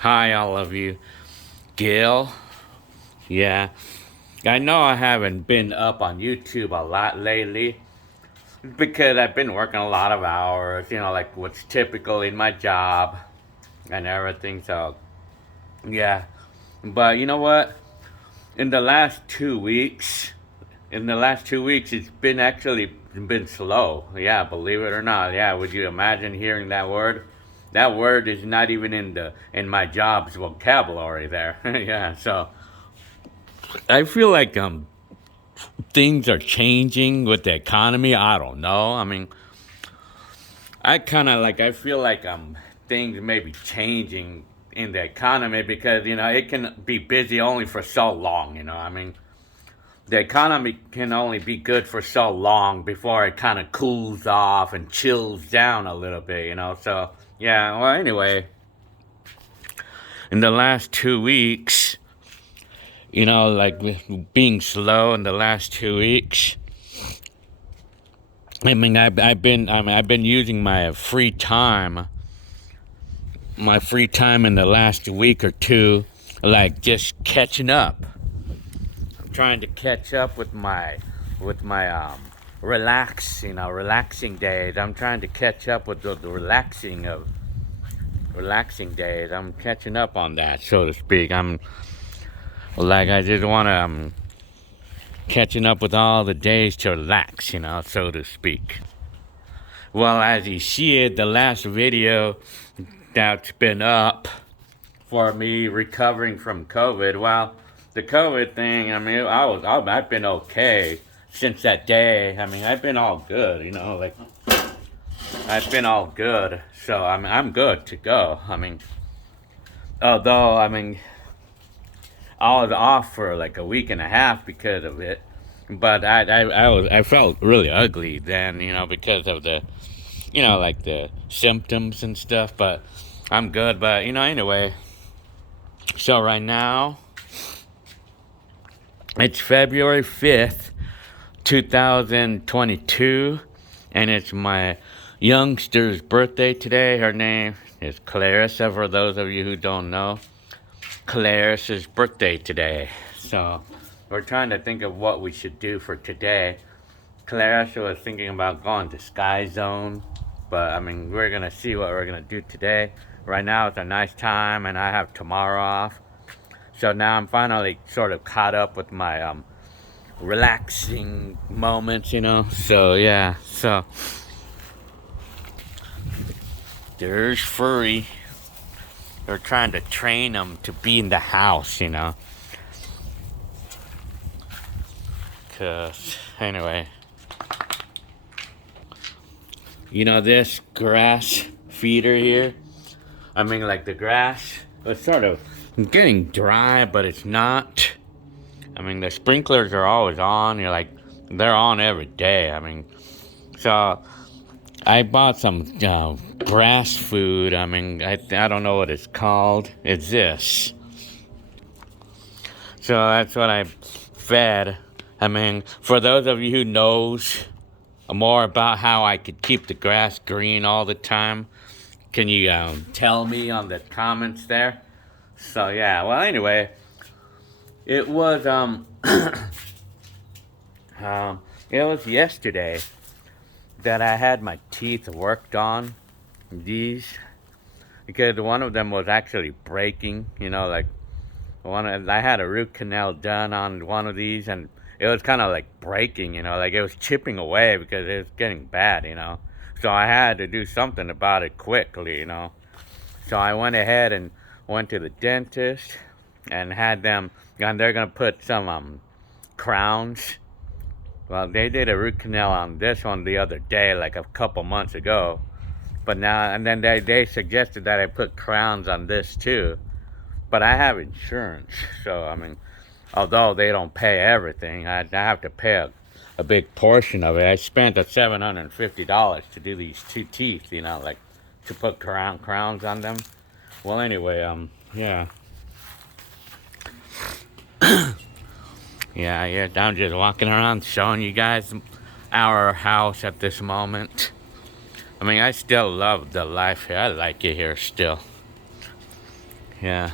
Hi, all of you. Gil, yeah. I know I haven't been up on YouTube a lot lately because I've been working a lot of hours, like what's typical in my job and everything. So, yeah. But you know what? In the last 2 weeks, it's been actually been slow. Yeah, believe it or not. Yeah, would you imagine hearing that word? That word is not even in my job's vocabulary there. Yeah, so I feel like things are changing with the economy. I don't know. I mean, I feel like things may be changing in the economy because it can be busy only for so long. I mean, the economy can only be good for so long before it kind of cools off and chills down a little bit. So yeah. Well, anyway, in the last 2 weeks, like being slow in the last 2 weeks. I've been using my free time in the last week or two, like just catching up. I'm trying to catch up with my relaxing days. I'm trying to catch up with the relaxing days. I'm catching up on that, so to speak. I just want to catching up with all the days to relax, so to speak. Well, as you see it, the last video that's been up for me recovering from COVID. Well, the COVID thing, I mean, I've been okay since that day. I mean, I've been all good, like I've been all good. So I'm good to go. I mean, although I was off for like a week and a half because of it, but I felt really ugly then, because of the like the symptoms and stuff. But I'm good. But anyway. So right now, it's February 5th, 2022, and it's my youngster's birthday today. Her name is Clarissa, for those of you who don't know. Clarissa's birthday today. So we're trying to think of what we should do for today. Clarissa was thinking about going to Sky Zone, but I mean, we're going to see what we're going to do today. Right now, it's a nice time, and I have tomorrow off. So now I'm finally sort of caught up with my relaxing moments, So yeah, so there's Furry. They're trying to train him to be in the house, Cause anyway, this grass feeder here. I mean, like the grass was sort of getting dry, but it's not. I mean, the sprinklers are always on. They're on every day. I mean, so I bought some grass food. I mean, I don't know what it's called. It's this. So that's what I fed. I mean, for those of you who knows more about how I could keep the grass green all the time, can you tell me on the comments there? So yeah, well anyway, it was it was yesterday that I had my teeth worked on. These, because one of them was actually breaking. Like I had a root canal done on one of these, and it was kind of like breaking. Like it was chipping away because it was getting bad. So I had to do something about it quickly. So I went ahead and went to the dentist and had them, and they're gonna put some crowns. Well, they did a root canal on this one the other day, like a couple months ago. But now, and then they suggested that I put crowns on this too. But I have insurance, so I mean, although they don't pay everything, I have to pay a big portion of it. I spent $750 to do these two teeth, like to put crowns on them. Well, anyway, yeah. Yeah, I'm just walking around showing you guys our house at this moment. I mean, I still love the life here. I like it here still. Yeah.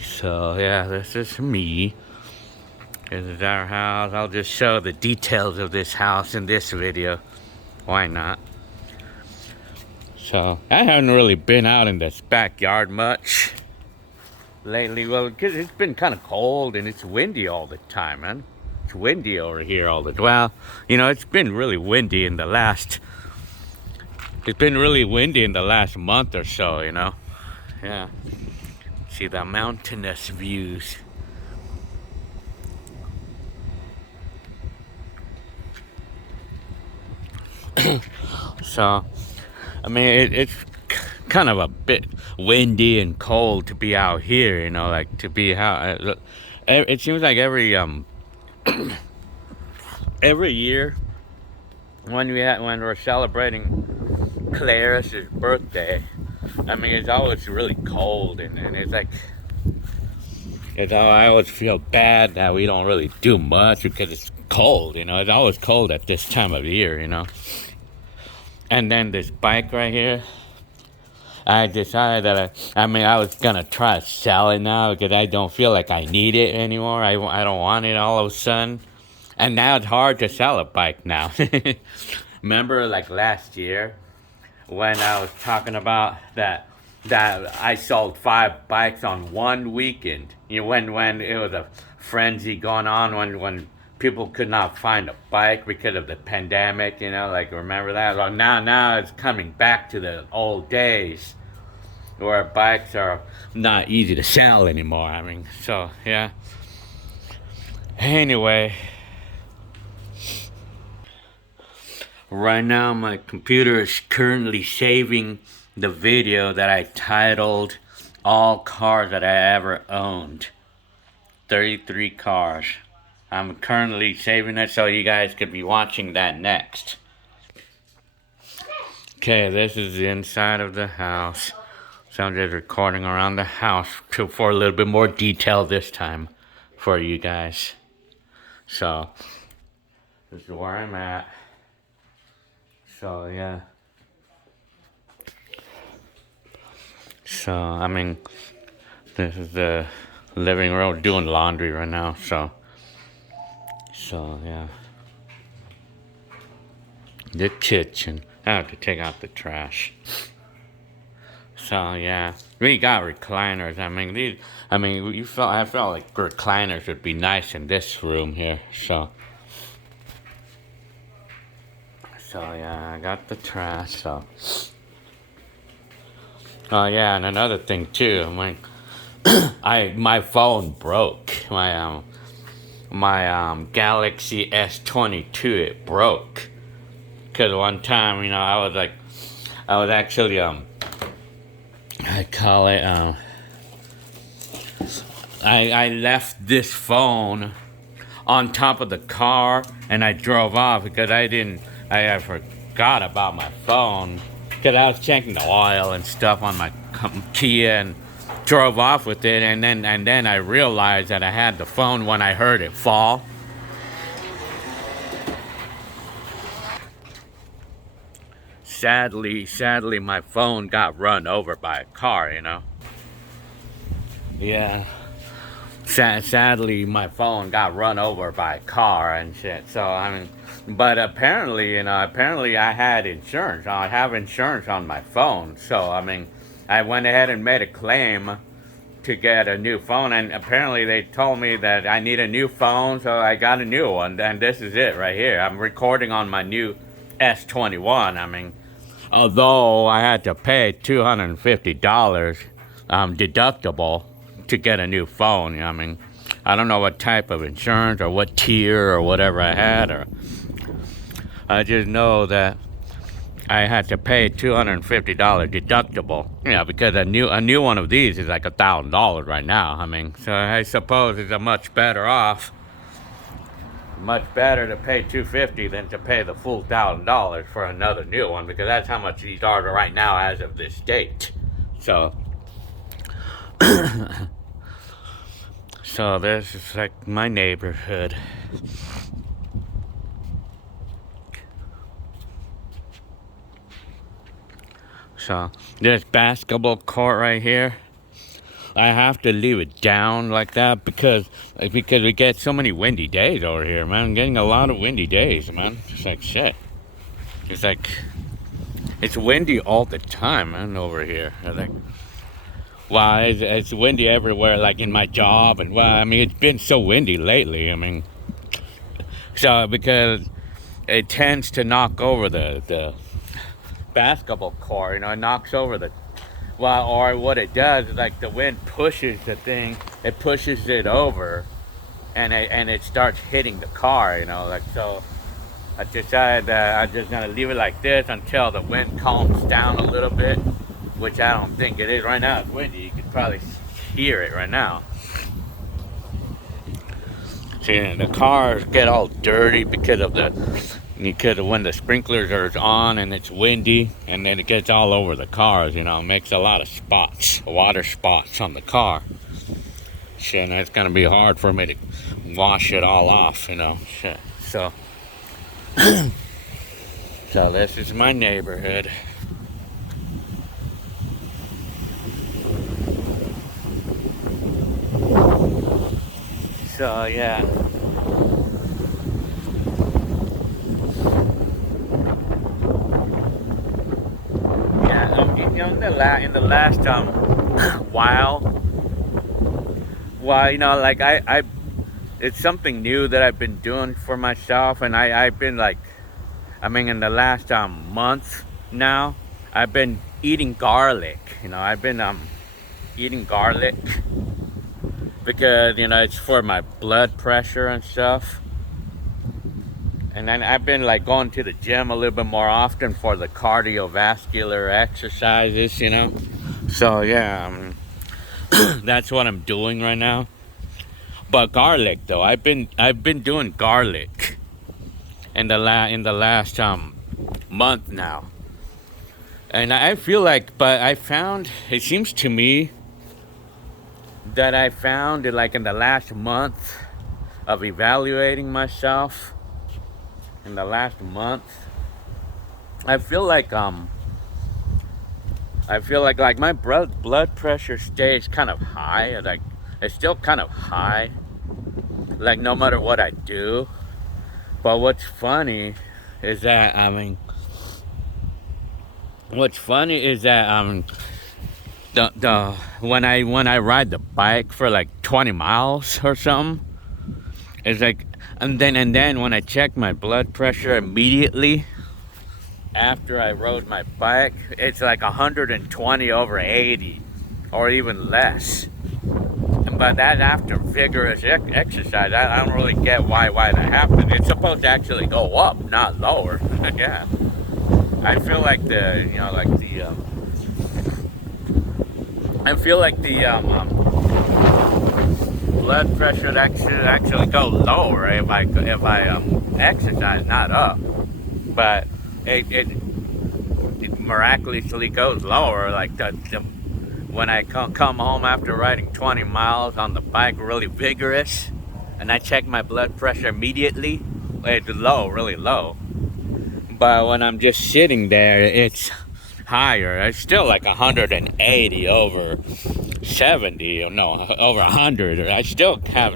So yeah, this is me. This is our house. I'll just show the details of this house in this video. Why not? So I haven't really been out in this backyard much lately. Well, because it's been kind of cold and it's windy all the time, man. It's windy over here all the time. Well, you know, it's been really windy in the last. It's been really windy in the last month or so. You know. Yeah. See the mountainous views. So, I mean, it's kind of a bit windy and cold to be out here, you know, like to be out. It seems like every every year when we're celebrating Claris's birthday, I mean, it's always really cold, and it's like I always feel bad that we don't really do much because it's cold, you know. It's always cold at this time of year, you know. And then this bike right here, I decided that I was gonna try to sell it now because I don't feel like I need it anymore. I don't want it all of a sudden, and now it's hard to sell a bike now. Remember, like last year, when I was talking about that I sold 5 bikes on one weekend. You know, when it was a frenzy going on, when people could not find a bike because of the pandemic, you know, like remember that? Well, now it's coming back to the old days where bikes are not easy to sell anymore. I mean, so yeah. Anyway, right now my computer is currently saving the video that I titled "All Cars That I Ever Owned." 33 cars. I'm currently saving it so you guys could be watching that next. Okay, this is the inside of the house. So I'm just recording around the house for a little bit more detail this time for you guys. So, this is where I'm at. So, yeah. So, I mean, this is the living room, doing laundry right now, so yeah. The kitchen. I have to take out the trash. So yeah, we got recliners. I felt like recliners would be nice in this room here. So yeah, I got the trash. So oh yeah, and another thing too. My phone broke. My Galaxy S22, it broke. Cause one time, you know, I was actually I left this phone on top of the car and I drove off because I forgot about my phone because I was checking the oil and stuff on my Kia and drove off with it, and then I realized that I had the phone when I heard it fall. Sadly, my phone got run over by a car, you know. Yeah. Sadly, my phone got run over by a car and shit. So, I mean, but apparently I had insurance. I have insurance on my phone. So, I mean, I went ahead and made a claim to get a new phone, and apparently they told me that I need a new phone, so I got a new one, and this is it right here. I'm recording on my new S21. I mean, although I had to pay $250 deductible to get a new phone. I mean, I don't know what type of insurance or what tier or whatever I had, or I just know that I had to pay $250 deductible. Yeah, because a new one of these is like $1,000 right now. I mean, so I suppose it's much better to pay $250 than to pay the full $1,000 for another new one, because that's how much these are right now as of this date. So, so this is like my neighborhood. So this basketball court right here, I have to leave it down like that because we get so many windy days over here, man. I'm getting a lot of windy days, man. It's like shit. It's like it's windy all the time, man, over here. I think. Wow, it's windy everywhere, like in my job, and well, I mean, it's been so windy lately. I mean, so because it tends to knock over the basketball court, it knocks over the well, or what it does is like the wind pushes the thing, it pushes it over, and it starts hitting the car, like so. I decided that I'm just gonna leave it like this until the wind calms down a little bit, which I don't think it is right now. It's windy. You can probably hear it right now. See, the cars get all dirty because when the sprinklers are on and it's windy, and then it gets all over the cars. It makes a lot of spots, water spots on the car. Shit, and it's gonna be hard for me to wash it all off. Shit. So. So this is my neighborhood. So yeah. Yeah, in the last while, like I it's something new that I've been doing for myself, and I've been like, in the last month now, I've been eating garlic. I've been eating garlic because it's for my blood pressure and stuff. And then I've been like going to the gym a little bit more often for the cardiovascular exercises. So yeah, that's what I'm doing right now. But garlic though, I've been doing garlic in the last month now, and I feel like, but it seems to me that I found it like in the last month of evaluating myself. In the last month, I feel like my blood pressure stays kind of high. Like it's still kind of high, like no matter what I do. But what's funny is that the when I ride the bike for like 20 miles or something, it's like, and then when I check my blood pressure immediately after I rode my bike, it's like 120 over 80 or even less. But that's after vigorous exercise. I don't really get why that happens. It's supposed to actually go up, not lower. Yeah. I feel like blood pressure would actually go lower if I exercise, not up. But it miraculously goes lower. Like when I come home after riding 20 miles on the bike, really vigorous, and I check my blood pressure immediately, it's low, really low. But when I'm just sitting there, it's higher. It's still like 180 over 70, or no, over 100. I still have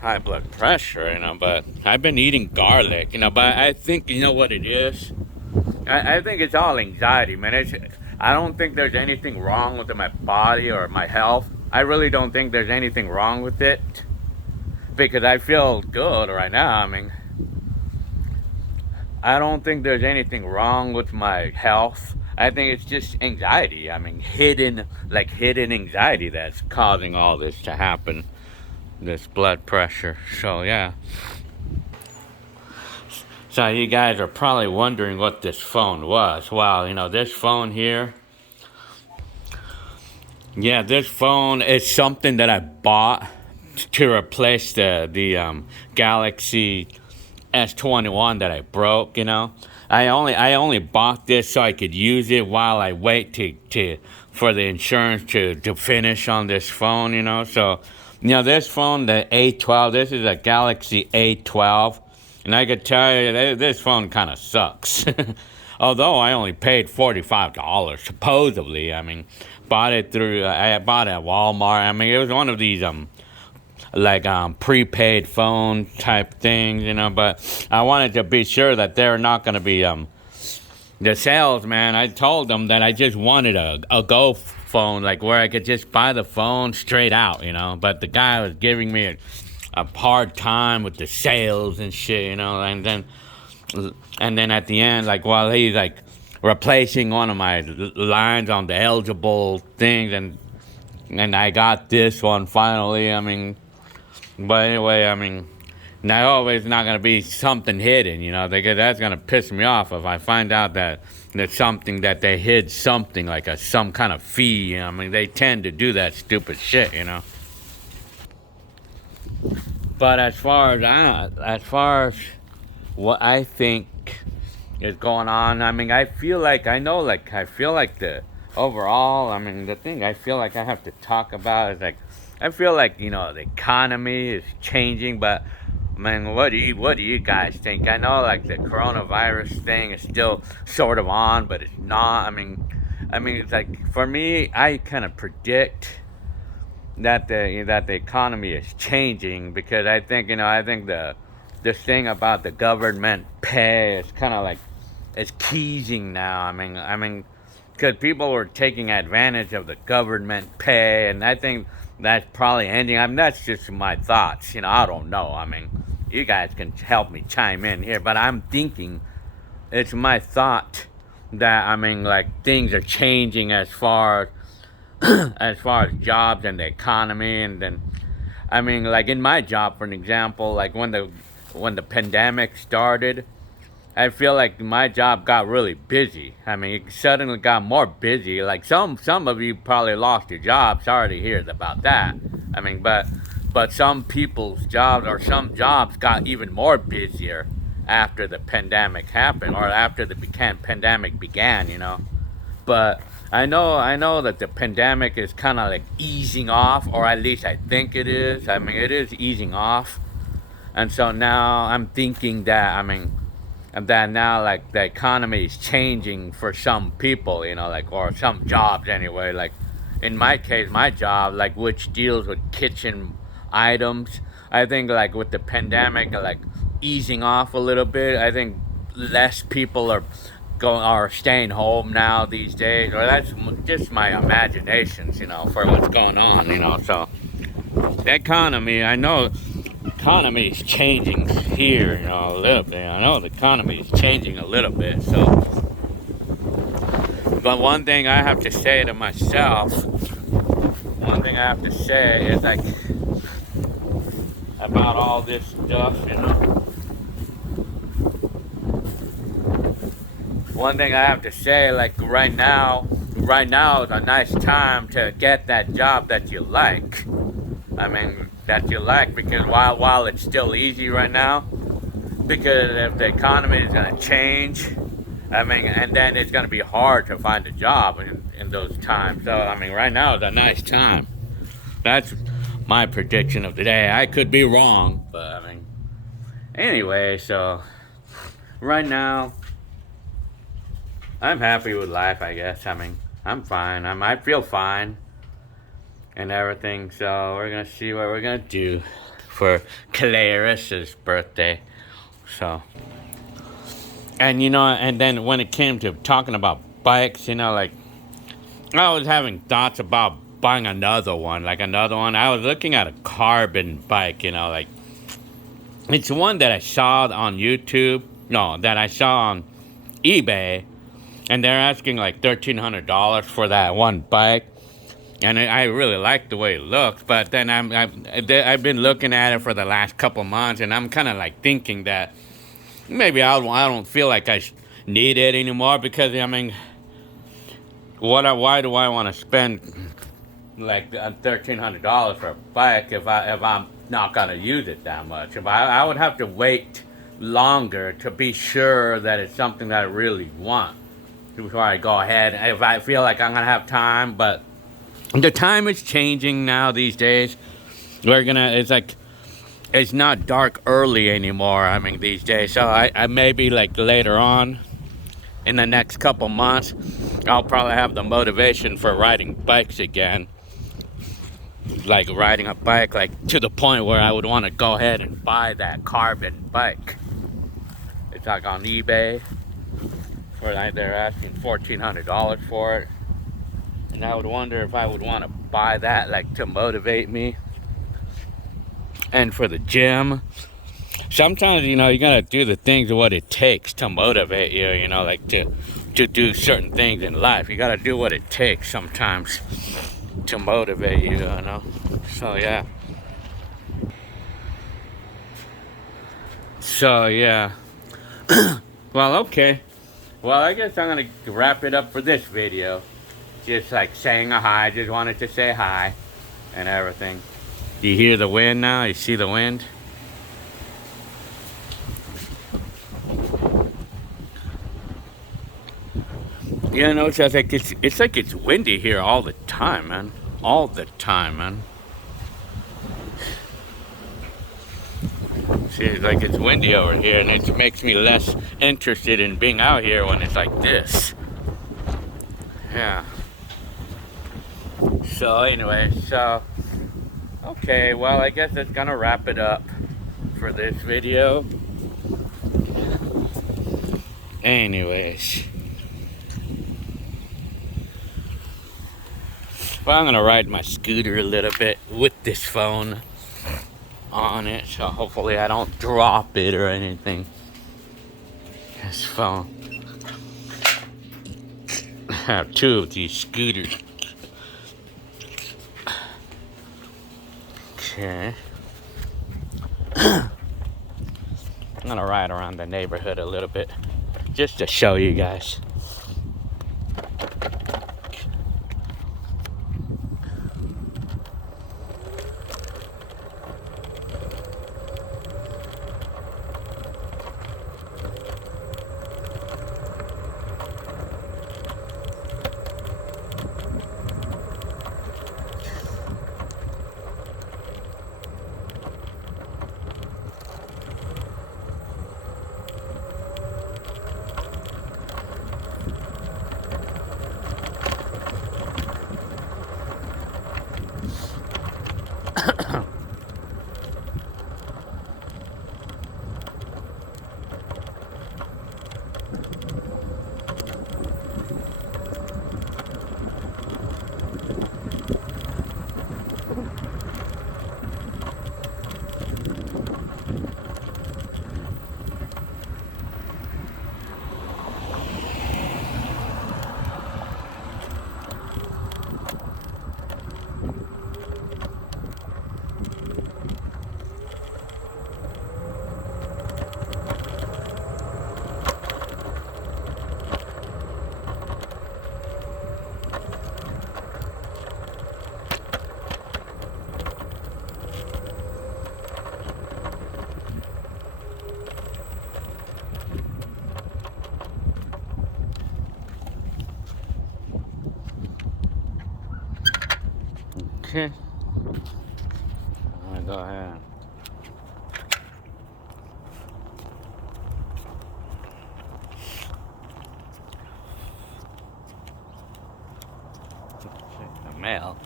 high blood pressure, but I've been eating garlic, but I think, what it is? I think it's all anxiety, man. I don't think there's anything wrong with my body or my health. I really don't think there's anything wrong with it because I feel good right now. I don't think there's anything wrong with my health. I think it's just anxiety. Hidden anxiety that's causing all this to happen. This blood pressure. So yeah. So you guys are probably wondering what this phone was. Well, this phone here. Yeah, this phone is something that I bought to replace the Galaxy S21 that I broke. I only bought this so I could use it while I wait for the insurance to finish on this phone. So this phone, the A12, this is a Galaxy A12. And I could tell you, this phone kind of sucks. although I only paid $45 supposedly. I mean, I bought it at Walmart. I mean, it was one of these prepaid phone type things, but I wanted to be sure that they're not going to be the salesman. I told them that I just wanted a Go phone, like where I could just buy the phone straight out, but the guy was giving me a hard time with the sales and shit, and then at the end, like while he's like replacing one of my lines on the eligible things, and I got this one finally. I mean, but anyway, I mean, now always not gonna be something hidden, because that's gonna piss me off if I find out that there's something that they hid something like some kind of fee. I mean, they tend to do that stupid shit, But as far as what I think is going on, I mean, I feel like the overall, I mean, the thing I feel like I have to talk about is like, I feel like, the economy is changing, but man, what do you guys think? I know like the coronavirus thing is still sort of on, but it's not. I mean, it's like for me, I kind of predict that the economy is changing, because I think this thing about the government pay is kind of like it's keysing now. I mean, because people were taking advantage of the government pay, and I think that's probably ending. I mean, that's just my thoughts. I don't know. I mean, you guys can help me chime in here, but I'm thinking it's my thought that like things are changing as far as jobs and the economy. And then like in my job, for an example, like when the pandemic started, I feel like my job got really busy. I mean, it suddenly got more busy. Like some of you probably lost your job. Sorry to hear about that. I mean, but some people's jobs, or some jobs, got even more busier after the pandemic happened, or after the pandemic began. But I know that the pandemic is kind of like easing off, or at least I think it is. I mean, it is easing off, and so now I'm thinking that that now like the economy is changing for some people, like, or some jobs anyway. Like in my case, my job, like which deals with kitchen items, I think like with the pandemic like easing off a little bit, I think less people are staying home now these days, or that's just my imaginations, for what's going on, So the economy, I know economy is changing here, a little bit. I know the economy is changing a little bit. So, but one thing I have to say to myself, is like about all this stuff, One thing I have to say, like right now is a nice time to get that job that you like. Because while it's still easy right now, because if the economy is going to change, and then it's going to be hard to find a job in those times. So, right now is a nice time. That's my prediction of the day. I could be wrong, but anyway, so right now, I'm happy with life, I guess. I'm fine. I feel fine and everything. So we're gonna see what we're gonna do for Clarissa's birthday. So, and then when it came to talking about bikes, like I was having thoughts about buying another one. I was looking at a carbon bike, like it's one that I saw on YouTube. No, that I saw on eBay. And they're asking like $1,300 for that one bike, and I really like the way it looks. But then I've been looking at it for the last couple months, and I'm kind of like thinking that maybe I don't feel like I need it anymore, because why do I want to spend like $1,300 for a bike if I'm not gonna use it that much? If I would have to wait longer to be sure that it's something that I really want before I go ahead, if I feel like I'm gonna have time. But the time is changing now these days. It's like it's not dark early anymore. These days, so I maybe like later on in the next couple months, I'll probably have the motivation for riding bikes again. Like riding a bike, like to the point where I would want to go ahead and buy that carbon bike. It's like on eBay, where they're asking $1,400 for it. And I would wonder if I would want to buy that, like to motivate me. And for the gym, sometimes, you know, you gotta do the things of what it takes to motivate you, you know, like to do certain things in life. You gotta do what it takes sometimes to motivate you, you know. So yeah. So yeah. Well, okay. Well, I guess I'm gonna wrap it up for this video. Just like saying a hi, just wanted to say hi and everything. You hear the wind now? You see the wind? Yeah, no, it's like it's windy here all the time, man. All the time, man. See, like it's windy over here, and it makes me less interested in being out here when it's like this. Yeah. So anyway, okay, well, I guess that's gonna wrap it up for this video. Anyways. Well, I'm gonna ride my scooter a little bit with this phone on it, so hopefully I don't drop it or anything. This phone. I have two of these scooters. Okay. I'm gonna ride around the neighborhood a little bit just to show you guys. Okay. I'm gonna go ahead. Check the mail.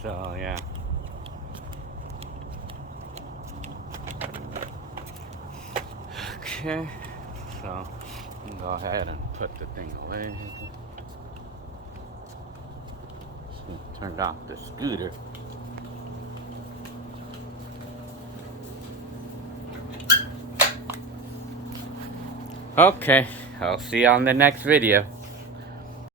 So yeah. Okay. So go ahead and put the thing away. So turned off the scooter. Okay, I'll see you on the next video.